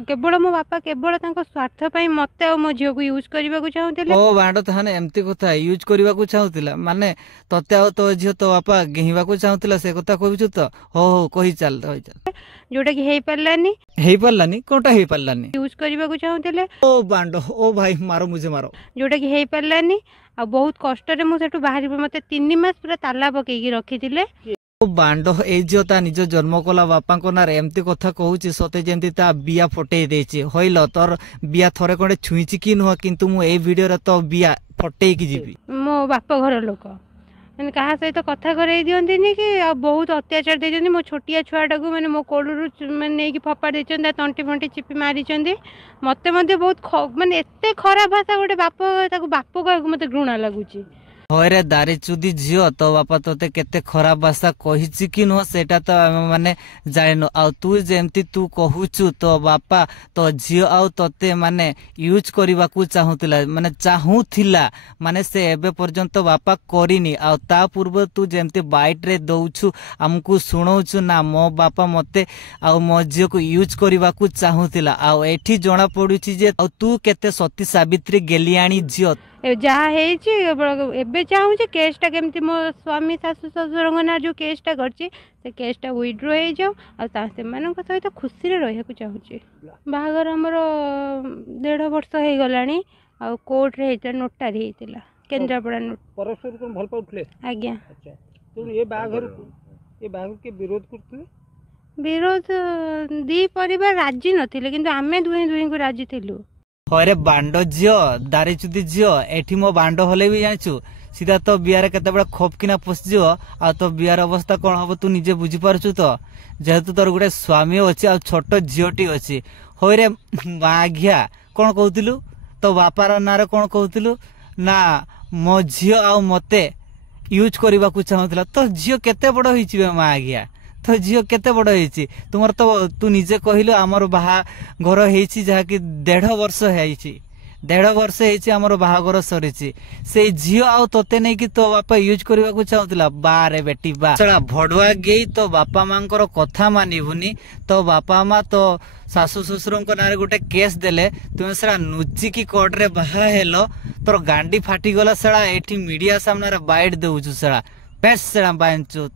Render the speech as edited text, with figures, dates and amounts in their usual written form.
केवल मो बापा केवल स्वार्थ मत मो झील को यूज करने को चाहूले। ओ बांड थाने एमती कथा यूज करने को चाहूला माने तते आ तो झील तो बापा गेहिबा को चाहूला से कथा कहू तो हो कही चल जोटा कि हेई पारलानी कोटा हेई पारलानी यूज करने को चाहूले। ओ बांड ओ भाई मारो मुझे मारो जोटा कि हेई पारलानी आ बहुत कष्ट रे मु सेठु बाहर मत 3 मास पूरा ताला पकईकी रखी। बांड ए झील ता निज जन्म कला बापा ना एमती कथा कहूची सते जेमती ता बिया फटई देछि होइल तोर बिया थरे कोडे छुईची कि नुह किंतु मु ए वीडियो रे तो बिया फटई की जीवी मो बाप घर लोक मैंने कहा सहित कथा करे दियंतिनी कि बहुत अत्याचार देछन्ती मो छोटिया छुआटा को माने मो कोलरु माने नेकी फपा देछन्ती तंटी फंटी चिपी मारी मते मते बहुत माने एते खराब भाषा गोटे बाप ताको बाप कहू मते घृणा लागुची। हरे दारी चुदी झील तो बापा तोते केते खराब भाषा कही कि नुह सेटा तो माने जान आ तू जेमती तू कहूचु तो बापा तो झील आउ तोते माने यूज करने को चाहूला माने चाहूला माने से एबे पर्यंत बापा करिनी आ ता पूर्व तू जेमती बाइट रे दउछु हमकु सुनौछु ना मो बापा मते आ मो झील को यूज करने को चाहूला आ एठी जणा पडुची जे तू केते सती सावित्री गेलियाणी झील जहाँ एबे चाहूँ केसटा केमती मो स्वामी शाशु ससुर ना जो केसटा करछि से केसटा विड्रो हो जाओ आ सहित खुशी रहा चाहूँ। बाहागर आमर 1.5 वर्ष हो गलानी आ कोर्ट रे नोटारी होता केन्द्रापड़ा परस्पर को भल पाउथले आज्ञा। अच्छा तो ये बाहागर के विरोध करथले विरोध दी परिवार राजी नथिले किंतु आमे दुहे को राजी थिलु। हरे बांड झील दारी चुदी झील एठी मो बांड हले भी जानिछु सीधा तो बियारे केते बड़ा खोप किना पसजियो आ तो बियार अवस्था कोन हबो तू निजे बुझी पारछु तो जेहेतु तोर गुटे स्वामी अछि आ छोट झीलटी अछि होरे माघिया कोन कहउतिलु तो बापार नारे कोन कहउतिलु ना मो झील आ मते यूज करबा को चाहउतला तो झील केते बड़ होइछि बे माघिया तो झील केते बड़ होइछि तुमर तो तू निजे कहिलो हमर बाहा घर हेछि जहा कि 1.5 वर्ष हेछि 1.5 वर्ष हेछि हमर बाहागर सरिछि से झील आ तोते नै कि तो बापा यूज करबा को चाहउतला बारे बेटी बा सडा भडवा गेई तो बापा मांकर कथा मानिबुनी तो बापा मा तो सासु ससुर नारे गोटे केस देले तुम सड़ा नुची की कोर्ट रे बाहा हेलो तोर गांडी फाटी गला सड़ा एठी मीडिया सामने रे बाइट देउछु सड़ा बेस सड़ा बांचो